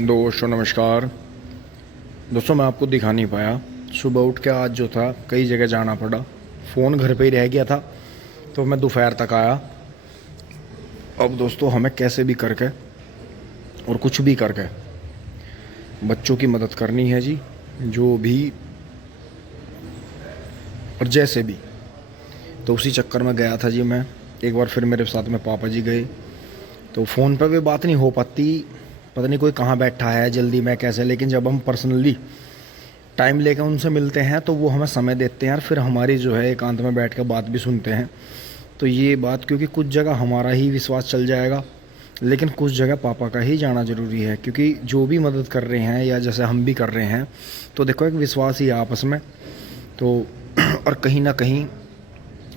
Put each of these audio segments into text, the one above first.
दोस्तों नमस्कार। दोस्तों मैं आपको दिखा नहीं पाया, सुबह उठ के आज जो था कई जगह जाना पड़ा, फ़ोन घर पे ही रह गया था, तो मैं दोपहर तक आया। अब दोस्तों हमें कैसे भी करके और कुछ भी करके बच्चों की मदद करनी है जी, जो भी और जैसे भी। तो उसी चक्कर में गया था जी मैं। एक बार फिर मेरे साथ में पापा जी गए, तो फ़ोन पर भी बात नहीं हो पाती, पता नहीं कोई कहाँ बैठा है, जल्दी में कैसे। लेकिन जब हम पर्सनली टाइम लेकर उनसे मिलते हैं तो वो हमें समय देते हैं और फिर हमारी जो है एकांत में बैठ कर बात भी सुनते हैं। तो ये बात, क्योंकि कुछ जगह हमारा ही विश्वास चल जाएगा, लेकिन कुछ जगह पापा का ही जाना ज़रूरी है, क्योंकि जो भी मदद कर रहे हैं या जैसे हम भी कर रहे हैं, तो देखो एक विश्वास ही है आपस में। तो और कहीं ना कहीं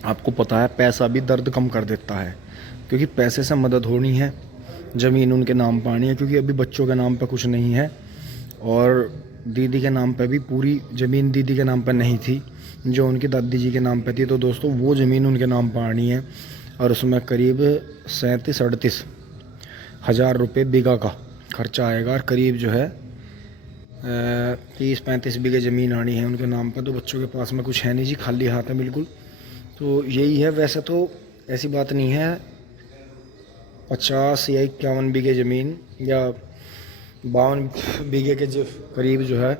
आपको पता है पैसा भी दर्द कम कर देता है, क्योंकि पैसे से मदद होनी है, ज़मीन उनके नाम पर आनी है, क्योंकि अभी बच्चों के नाम पर कुछ नहीं है और दीदी के नाम पर भी पूरी ज़मीन दीदी के नाम पर नहीं थी, जो उनकी दादी जी के नाम पर थी। तो दोस्तों वो ज़मीन उनके नाम पर आनी है और उसमें करीब 37-38 हज़ार रुपये बीघा का खर्चा आएगा और करीब जो है 30-35 बीघे ज़मीन आनी है उनके नाम पर। तो बच्चों के पास में कुछ है नहीं जी, खाली हाथ है बिल्कुल। तो यही है, वैसे तो ऐसी बात नहीं है, 50 या 51 बीघे ज़मीन या 52 बीघे के जो करीब जो है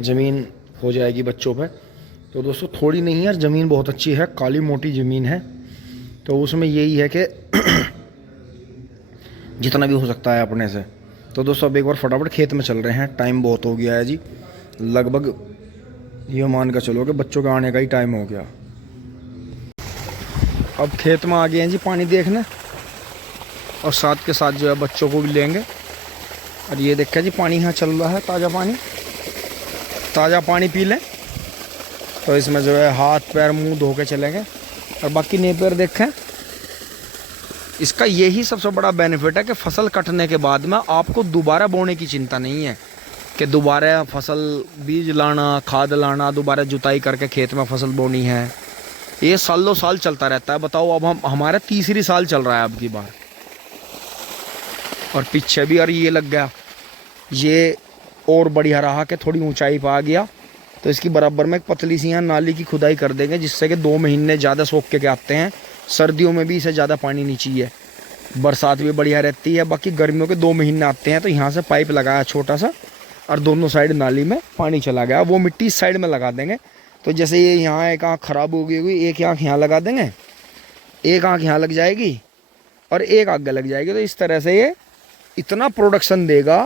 ज़मीन हो जाएगी बच्चों पे। तो दोस्तों थोड़ी नहीं है, ज़मीन बहुत अच्छी है, काली मोटी ज़मीन है। तो उसमें यही है कि जितना भी हो सकता है अपने से। तो दोस्तों अब एक बार फटाफट खेत में चल रहे हैं, टाइम बहुत हो गया है जी, लगभग ये मान कर चलो कि बच्चों के आने का ही टाइम हो गया। अब खेत में आ गए हैं जी पानी देखने, और साथ के साथ जो है बच्चों को भी लेंगे। और ये देखा जी पानी यहाँ चल रहा है, ताज़ा पानी पी लें। तो इसमें जो है हाथ पैर मुंह धो के चलेंगे। और बाकी नेपियर देखें, इसका यही सबसे बड़ा बेनिफिट है कि फसल कटने के बाद में आपको दोबारा बोने की चिंता नहीं है, कि दोबारा फसल बीज लाना, खाद लाना, दोबारा जुताई करके खेत में फसल बोनी है। ये सालों साल चलता रहता है। बताओ अब हमारा तीसरी साल चल रहा है अब की बार, और पीछे भी और ये लग गया, ये और बढ़िया रहा कि थोड़ी ऊंचाई पर आ गया। तो इसकी बराबर में एक पतली सी यहाँ नाली की खुदाई कर देंगे, जिससे कि 2 महीने ज़्यादा सोख के आते हैं। सर्दियों में भी इसे ज़्यादा पानी नहीं चाहिए, बरसात भी बढ़िया रहती है। बाकी गर्मियों के 2 महीने आते हैं। तो यहाँ से पाइप लगाया छोटा सा, और दोनों साइड नाली में पानी चला गया। वो मिट्टी इस साइड में लगा देंगे। तो जैसे ये यहाँ एक आँख ख़राब हो गई होगी, एक आँख यहाँ लगा देंगे, एक आँख यहाँ लग जाएगी और एक आगे लग जाएगी। तो इस तरह से ये इतना प्रोडक्शन देगा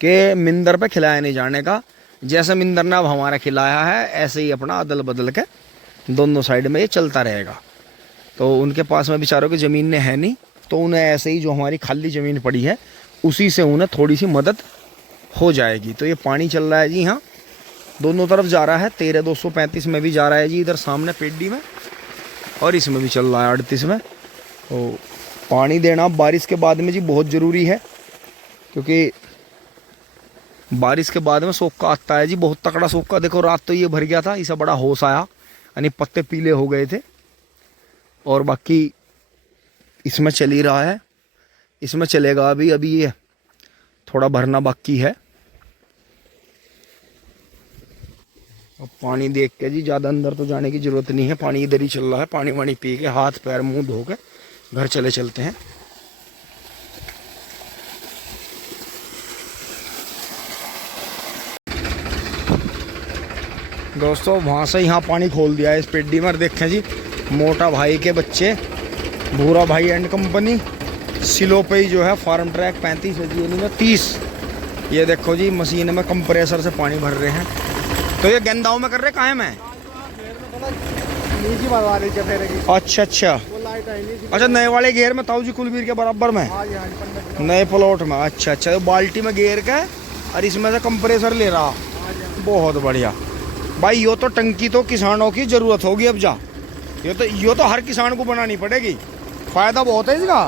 कि मिंदर पे खिलाया नहीं जाने का। जैसे मिंदर ने अब हमारा खिलाया है, ऐसे ही अपना अदल बदल के दोनों साइड में ये चलता रहेगा। तो उनके पास में बेचारों की ज़मीन ने है नहीं, तो उन्हें ऐसे ही जो हमारी खाली ज़मीन पड़ी है उसी से उन्हें थोड़ी सी मदद हो जाएगी। तो ये पानी चल रहा है जी, यहाँ दोनों तरफ जा रहा है। 13-235 में भी जा रहा है जी, इधर सामने पेड्डी में, और इसमें भी चल रहा है 38 में। तो पानी देना बारिश के बाद में जी बहुत ज़रूरी है, क्योंकि बारिश के बाद में सोखा आता है जी, बहुत तकड़ा सोखा। देखो रात तो ये भर गया था, इसे बड़ा होश आया, यानी पत्ते पीले हो गए थे। और बाकी इसमें चल ही रहा है, इसमें चलेगा अभी ये थोड़ा भरना बाकी है। अब पानी देख के जी ज़्यादा अंदर तो जाने की ज़रूरत नहीं है, पानी इधर ही चल रहा है। पानी वानी पी के हाथ पैर मुंह धो के घर चलते हैं। दोस्तों वहाँ से यहाँ पानी खोल दिया है इस पेड्डी में। देखें जी, मोटा भाई के बच्चे, भूरा भाई एंड कंपनी, सिलो पे ही जो है फार्म ट्रैक 35 है जी, में 30। ये देखो जी मशीन में कंप्रेसर से पानी भर रहे हैं। तो ये गेंदाओं में कर रहे काहे में? अच्छा नए वाले घेर में ताऊ जी कुलबीर के बराबर में, नए प्लॉट में। अच्छा बाल्टी में घेर के और इसमें से कंप्रेसर ले रहा, बहुत बढ़िया भाई। यो तो टंकी तो किसानों की ज़रूरत होगी अब जा, यो तो हर किसान को बनानी पड़ेगी। फ़ायदा बहुत है इसका,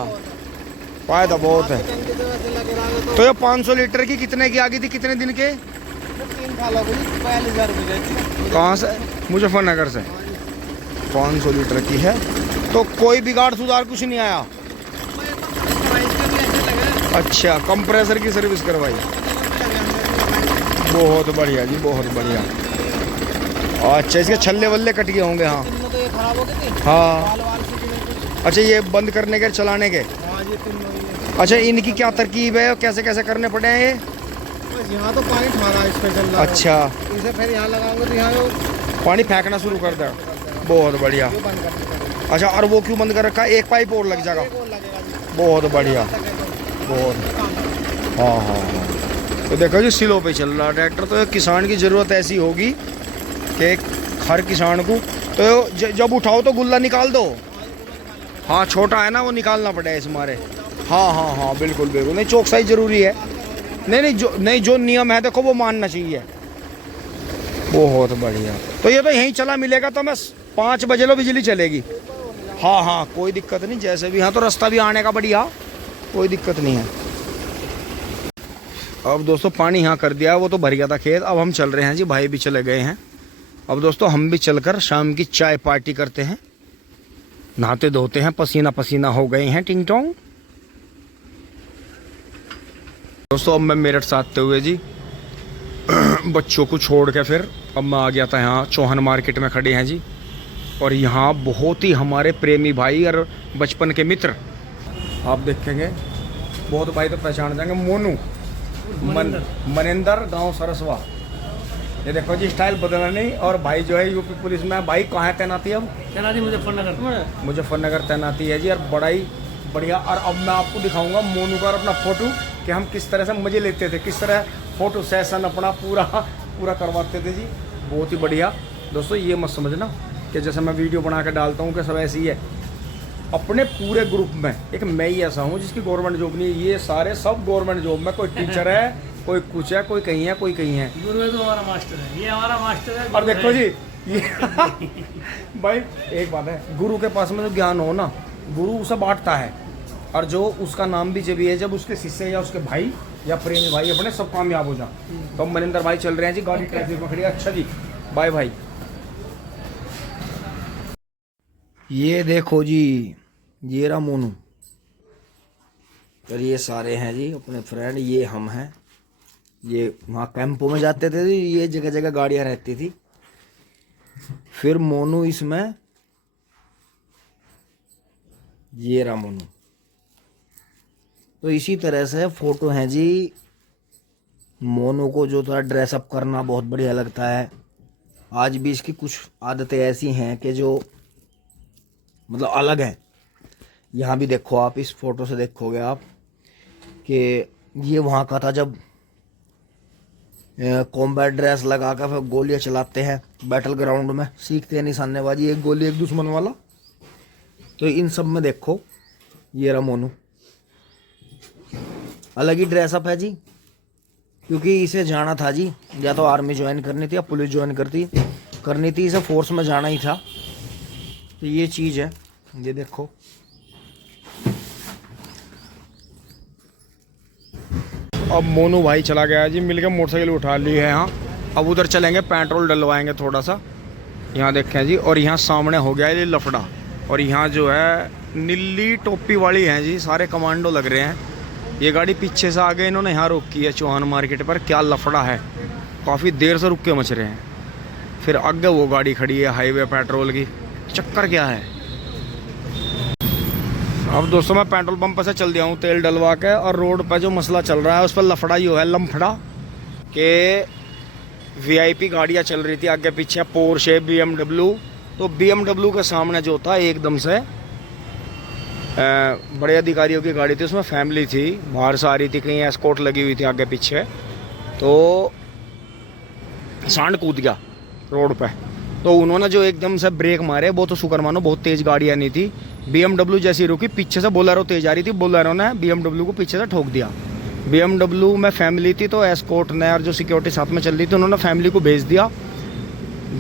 फ़ायदा बहुत है। तो ये 500 लीटर की कितने की आ गई थी, कितने दिन के? 3 साल हो गई, 42,000 रुपये। कहाँ से? मुजफ्फरनगर से 500 लीटर की है। तो कोई बिगाड़ सुधार कुछ नहीं आया? अच्छा, कंप्रेसर की सर्विस करवाई। बहुत बढ़िया जी, बहुत बढ़िया। अच्छा, इसके छल्ले वल्ले कट गए होंगे। हाँ तो ये खराब हो गई थी। हाँ। वाल वाल से भी कुछ। अच्छा, ये बंद करने के चलाने के। हाँ ये तीनों ही है। अच्छा, इनकी क्या तरकीब है और कैसे कैसे करने पड़े हैं ये? बस यहाँ तो पानी ठहरा इस पे चल रहा है। अच्छा, इसे फिर यहाँ लगाऊंगे तो यहाँ वो पानी फेंकना शुरू कर दे। बहुत बढ़िया। ये बंद कर देगा। अच्छा, और वो क्यों बंद कर रखा है? एक पाइप और लग जाएगा। एक और लगेगा जी। बहुत बढ़िया, बहुत। हाँ हाँ हाँ। तो देखो जी, सिलो पे चल रहा ट्रैक्टर। तो किसान की ज़रूरत ऐसी होगी कि हर किसान को तो जब उठाओ तो गुल्ला निकाल दो। हाँ, छोटा है ना, वो निकालना पड़ेगा इस मारे। हाँ हाँ हाँ, बिल्कुल बिल्कुल। नहीं, चौकसाई ज़रूरी है। नहीं, जो नियम है देखो वो मानना चाहिए। बहुत बढ़िया। तो ये तो यहीं चला मिलेगा तो मैं 5 बजे लो बिजली चलेगी। हाँ हाँ, कोई दिक्कत नहीं, जैसे भी। हाँ, तो रास्ता भी आने का बढ़िया, कोई दिक्कत नहीं है। अब दोस्तों पानी यहाँ कर दिया, वो तो भर गया था खेत। अब हम चल रहे हैं जी, भाई भी चले गए हैं। अब दोस्तों हम भी चलकर शाम की चाय पार्टी करते हैं, नहाते धोते हैं, पसीना पसीना हो गए हैं टिंग टोंग। दोस्तों अब मैं मेरठ से आते हुए जी बच्चों को छोड़ के फिर अब मैं आ गया था यहाँ चौहान मार्केट में खड़े हैं जी। और यहाँ बहुत ही हमारे प्रेमी भाई और बचपन के मित्र, आप देखेंगे बहुत भाई तो पहचान जाएंगे। मोनू मनिंदर, गांव सरसवा। ये देखो जी, स्टाइल बदला नहीं। और भाई जो है यूपी पुलिस में। भाई कहाँ है तैनाती? अब तैनाती मुजफ्फरनगर तैनाती है जी। और बड़ा ही बढ़िया। और अब मैं आपको दिखाऊंगा मोनू का अपना फोटो कि हम किस तरह से मजे लेते थे, किस तरह फोटो सेशन अपना पूरा करवाते थे जी। बहुत ही बढ़िया। दोस्तों ये मत समझना कि जैसे मैं वीडियो बना के डालता हूँ कि सब ऐसी ही है। अपने पूरे ग्रुप में एक मैं ही ऐसा हूँ जिसकी गवर्नमेंट जॉब नहीं है। ये सारे सब गवर्नमेंट जॉब में, कोई टीचर है, कोई कुछ है, कोई कहीं है, कोई कहीं है। गुरु तो हमारा मास्टर है, ये हमारा मास्टर है। और देखो जी ये भाई एक बात है, गुरु के पास में जो ज्ञान हो ना, गुरु उसे बांटता है। और जो उसका नाम भी जब है, जब उसके शिष्य या उसके भाई या प्रेमी भाई अपने सब कामयाब हो जाए। तो मनिंदर भाई चल रहे हैं जी, गाड़ी ट्रैफिक में खड़ी है। अच्छा जी, बाय भाई। ये देखो जी, ये रहा मोनू। और ये सारे हैं जी अपने फ्रेंड। ये हम हैं। ये वहाँ कैंपों में जाते थे जी, ये जगह जगह गाड़ियाँ रहती थी। फिर मोनू इसमें, ये रहा मोनू। तो इसी तरह से फोटो हैं जी। मोनू को जो था ड्रेसअप करना बहुत बढ़िया लगता है। आज भी इसकी कुछ आदतें ऐसी हैं कि जो मतलब अलग हैं। यहाँ भी देखो आप, इस फोटो से देखोगे आप कि ये वहाँ का था जब कॉम्बैट ड्रेस लगा कर फिर गोलियाँ चलाते हैं बैटल ग्राउंड में, सीखते हैं निशानेबाजी, एक गोली एक दुश्मन वाला। तो इन सब में देखो ये रहा मोनू। अलग ही ड्रेसअप है जी, क्योंकि इसे जाना था जी, या तो आर्मी ज्वाइन करनी थी या पुलिस ज्वाइन करनी थी, इसे फोर्स में जाना ही था। तो ये चीज़ है, ये देखो। अब मोनू भाई चला गया जी, मिलकर मोटरसाइकिल उठा ली है यहाँ। अब उधर चलेंगे, पेट्रोल डलवाएंगे थोड़ा सा। यहाँ देखें जी, और यहाँ सामने हो गया ये लफड़ा। और यहाँ जो है नीली टोपी वाली हैं जी, सारे कमांडो लग रहे हैं। ये गाड़ी पीछे से आगे इन्होंने यहाँ रोकी है चौहान मार्केट पर। क्या लफड़ा है, काफ़ी देर से रुक के मच रहे हैं। फिर आगे वो गाड़ी खड़ी है हाईवे पेट्रोल की, चक्कर क्या है। अब दोस्तों मैं पेट्रोल पंप से चल दिया हूँ तेल डलवा के। और रोड पर जो मसला चल रहा है उस पर लफड़ा ही है, लम्फड़ा के वीआईपी गाड़ियाँ चल रही थी आगे पीछे, पोर्शे, बीएमडब्ल्यू। तो बीएमडब्ल्यू के सामने जो था एकदम से बड़े अधिकारियों की गाड़ी थी, उसमें फैमिली थी, बाहर से आ रही थी, कहीं एस्कॉर्ट लगी हुई थी आगे पीछे। तो सांड कूद गया रोड पे। तो उन्होंने जो एकदम से ब्रेक मारे, वो तो शुक्र मानो बहुत तेज़ गाड़ियाँ नहीं थी। बीएमडब्ल्यू जैसी रुकी, पीछे से बोलेरो तेज आ रही थी, बोलेरो ने बीएमडब्ल्यू को पीछे से ठोक दिया। बीएमडब्ल्यू में फैमिली थी, तो एस्कॉर्ट ने और जो सिक्योरिटी साथ में चल रही थी उन्होंने फैमिली को भेज दिया।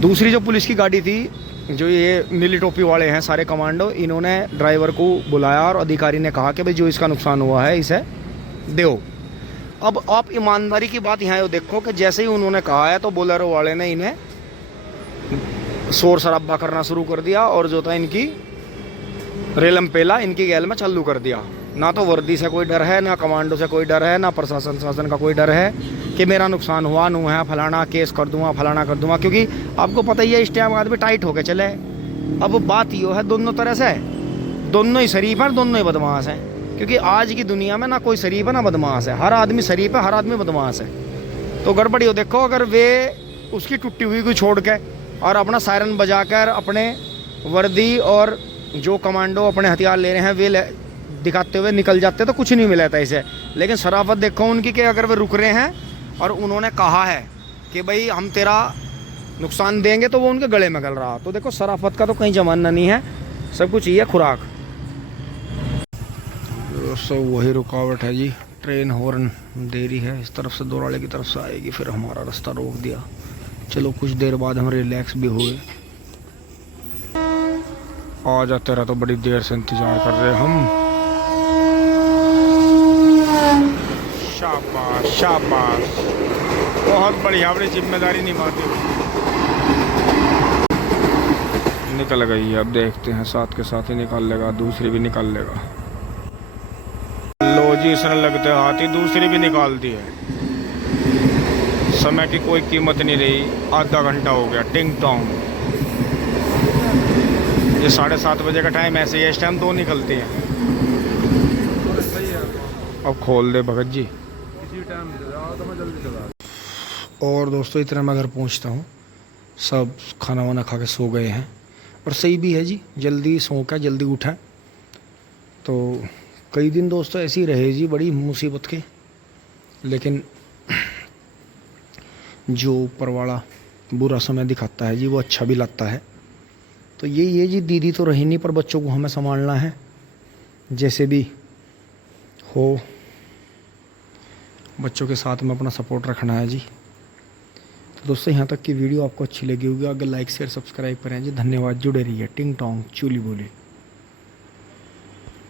दूसरी जो पुलिस की गाड़ी थी, जो ये नीली टोपी वाले हैं सारे कमांडो, इन्होंने ड्राइवर को बुलाया और अधिकारी ने कहा कि भाई जो इसका नुकसान हुआ है इसे दो। अब आप ईमानदारी की बात यहाँ देखो कि जैसे ही उन्होंने कहा है तो बोलेरो वाले ने इन्हें शोर शराबा करना शुरू कर दिया और जो था इनकी रेलम पेला इनकी गैल में चालू कर दिया। ना तो वर्दी से कोई डर है, ना कमांडो से कोई डर है, ना प्रशासन शासन का कोई डर है कि मेरा नुकसान हुआ नू है, फलाना केस कर दूंगा, फलाना कर दूंगा। क्योंकि आपको पता ही है इस टाइम आदमी टाइट होके चले। अब बात यो है दोनों तरह से, दोनों ही शरीफ हैं, दोनों ही बदमाश हैं। क्योंकि आज की दुनिया में ना कोई शरीफ है ना बदमाश है, हर आदमी शरीफ है, हर आदमी बदमाश है। तो गड़बड़ी हो देखो, अगर वे उसकी टूटी हुई को छोड़ के और अपना सायरन बजाकर अपने वर्दी और जो कमांडो अपने हथियार ले रहे हैं वे दिखाते हुए निकल जाते तो कुछ नहीं मिला था इसे। लेकिन शराफत देखो उनकी कि अगर वे रुक रहे हैं और उन्होंने कहा है कि भाई हम तेरा नुकसान देंगे तो वो उनके गले में गल रहा। तो देखो शराफत का तो कहीं जमाना नहीं है, सब कुछ ये खुराक। दोस्तों वही रुकावट है जी, ट्रेन हॉर्न देरी है, इस तरफ से दोराले की तरफ से आएगी, फिर हमारा रास्ता रोक दिया। चलो कुछ देर बाद हम रिलैक्स भी हुए। आ जा, तेरा तो बड़ी देर से इंतजार कर रहे हम। शाबाश शाबाश, बहुत बढ़िया, बड़ी जिम्मेदारी निभाते हुए निकल गई है। अब देखते हैं, साथ के साथ ही निकाल लेगा, दूसरी भी निकाल लेगा। लो जी, इसने लगते हाथ ही दूसरी भी निकाल दी है। समय की कोई कीमत नहीं रही, आधा घंटा हो गया। टिंग टोंग, ये 7:30 बजे का टाइम ऐसे ही, इस टाइम 2 निकलती हैं। अब खोल दे भगत जी, किसी टाइम तो मैं जल्दी चला। और दोस्तों इतना मैं घर पहुंचता हूँ, सब खाना वाना खा के सो गए हैं। और सही भी है जी, जल्दी सो के जल्दी उठा। तो कई दिन दोस्तों ऐसे ही रहे जी, बड़ी मुसीबत के। लेकिन जो ऊपर वाला बुरा समय दिखाता है जी, वो अच्छा भी लगता है। तो यही है जी, दीदी तो रही नहीं, पर बच्चों को हमें संभालना है जैसे भी हो, बच्चों के साथ में अपना सपोर्ट रखना है जी। तो दोस्तों यहाँ तक की वीडियो आपको अच्छी लगी होगी, अगर लाइक शेयर सब्सक्राइब करें जी। धन्यवाद, जुड़े रहिए। टिंग टोंग चूली बोली।